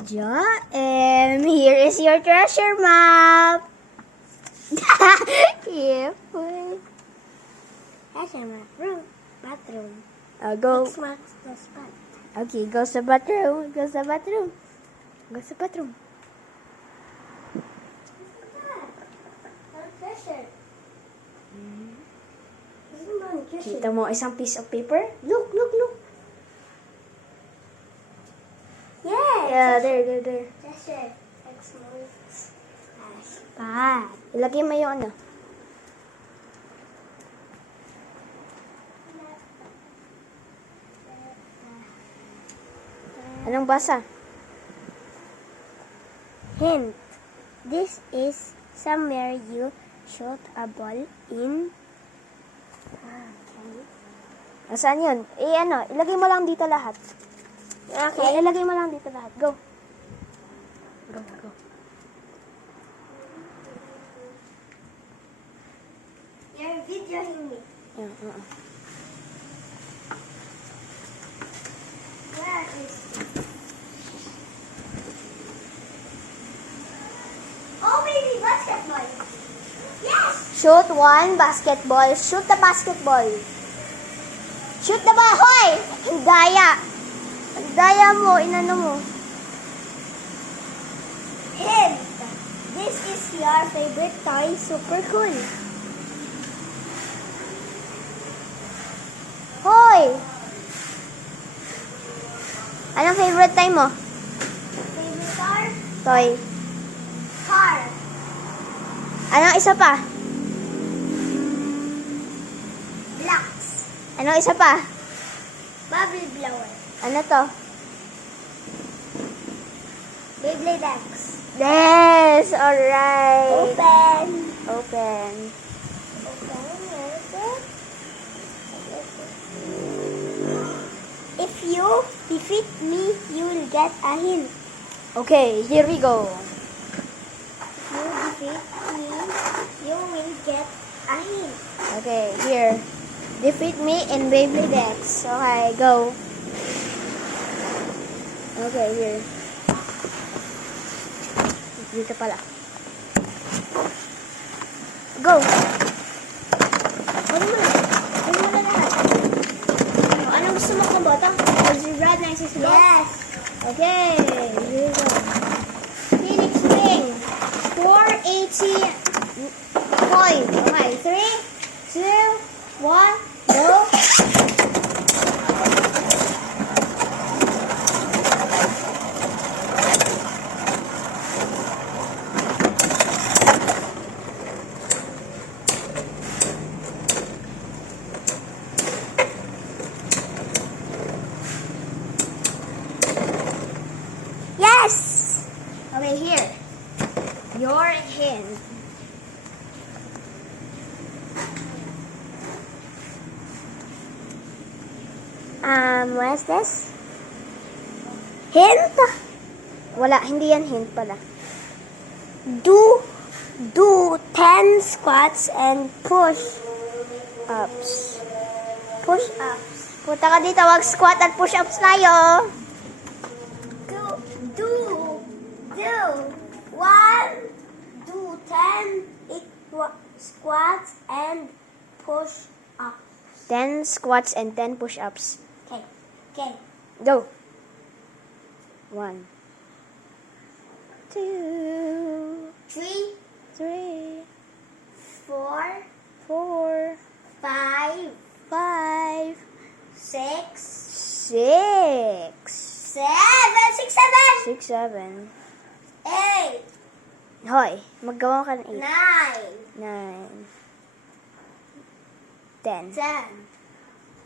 video, and here is your treasure map. Yeah, boy. Treasure map. Room. Bathroom. Go. X marks the spot. Okay, go sa bathroom. Go sa bathroom. Go sa bathroom. Treasure. Kita mo isang piece of paper? Look. Yes. Yeah, there. Treasure. X marks the spot. Ilagay mo yung ano. Anong basa? Hint. This is somewhere you shoot a ball in. Saan yun? Ilagay mo lang dito lahat. Okay. Ilagay mo lang dito lahat. Go. Go. You're videoing me. Yeah. Where is it? Oh, baby, basketball. Yes. Shoot one basketball. Shoot the basketball. Shoot the ball. Hoy! Ang daya. Ang daya mo. Inano mo. Hint. This is your favorite toy. Super cool. Hoy! Anong favorite time mo? Favorite car? Toy. Car. Anong isa pa? Blocks. Anong isa pa? Bubble blower. Ano to? Beyblade X. Yes! Alright. Open. Open. If you defeat me, you will get a hint. Okay, here we go. If you defeat me, you will get a hint. Okay, here. Defeat me in Beyblade X. Okay, go. Okay, here. Dito pala. Go! Ano mo na? Ano mo na lahat? Anong gusto mo kong bota? Algebra, Nexus Block? Yes. Okay, here we go. Phoenix Ring. 480 point. Okay, 3, 2, 1, go. Yes. Okay, here. Your hint. What's this? Hint? Wala, hindi yan hint pala. Do 10 squats and Ups. push-ups. Punta ka dito, wag squat at push-ups tayo. Do 1, do 10 squats and push-ups. 10 squats and 10 push-ups. Okay. Go. 1, 2, 3, 3, 4, 4, 5, 5, 6, 6, 7, 6, 7. 8, Hoy, maggawa ka ng 9, 8, 9, 10. 10.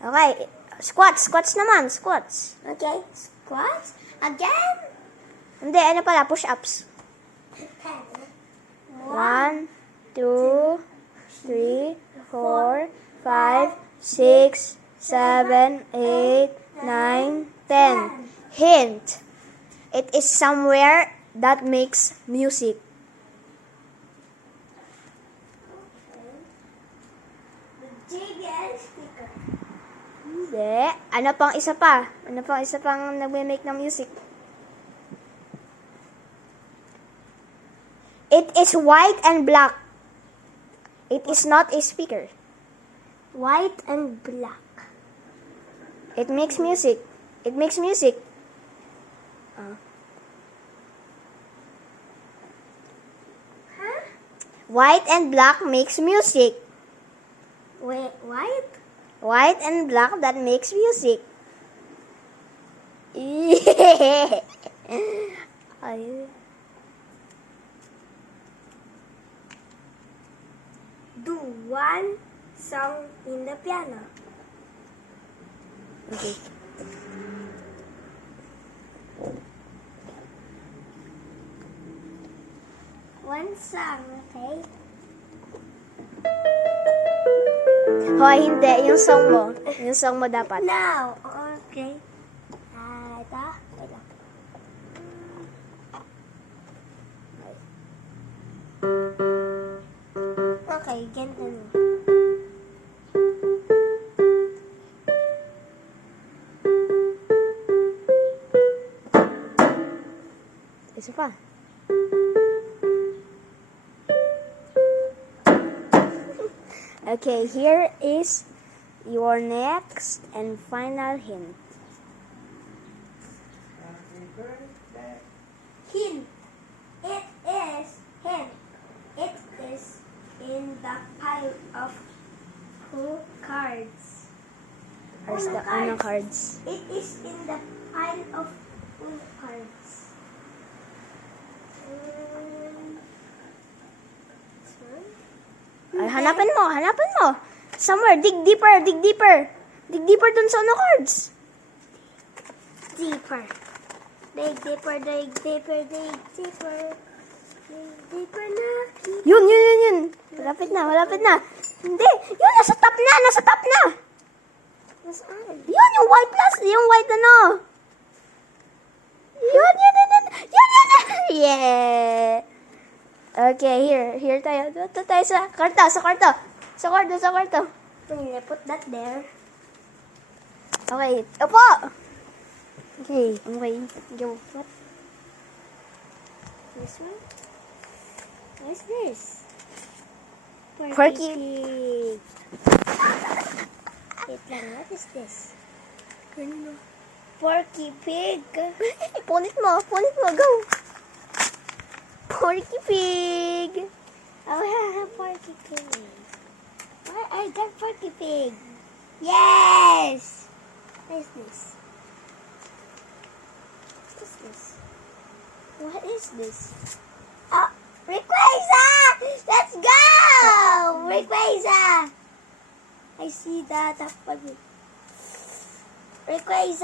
Okay, squats naman, squats. Okay, squats. Again. Hindi, ano pala, push-ups. 1, 2, 3, 4, 5, 6, 7, 8, 9, 10. Hint. It is somewhere that makes music. JBL speaker. Hindi. Ano pang isa pa? Ano pang isa pang nagme-make ng music? It is white and black. It is not a speaker. White and black. It makes music. It makes music. Huh? White and black makes music. Wait, white? White and black that makes music. Ay. Do one song in the piano. Okay. One song, okay? Hoy, hindi. Yung song mo. Yung song mo dapat. Now, okay. Ito. Wait lang. Okay, ganito na. Isa pa. Okay, here is your next and final hint. Hint. It is hint. It is in the pile of cards. Where's the ano cards? It is in the pile of cards. Ay, hanapin mo, hanapin mo. Somewhere, dig deeper, dig deeper. Dig deeper dun sa ano cards. Deeper. Dig deeper, dig deeper, dig deeper. Dig deeper na. Yun. Malapit na, malapit na. Hindi, yun, nasa top na, nasa top na. Nasaan? Yun, yung white plus, yung white ano. Yun. Yeah. Okay, here tayo. Dito tayo sa kwarto. Sa kwarto. I'm gonna put that there. Okay, upo. Okay, go. What? This one? What's this? Porky. Pig. Wait lang, what is this? Porky Pig. Punit mo, go. Porky Pig. Oh, Porky Pig. I got Porky Pig. Yes! What is this? What's this? What is this? Oh, Rayquaza! Let's go! Rayquaza! I see that. Rayquaza!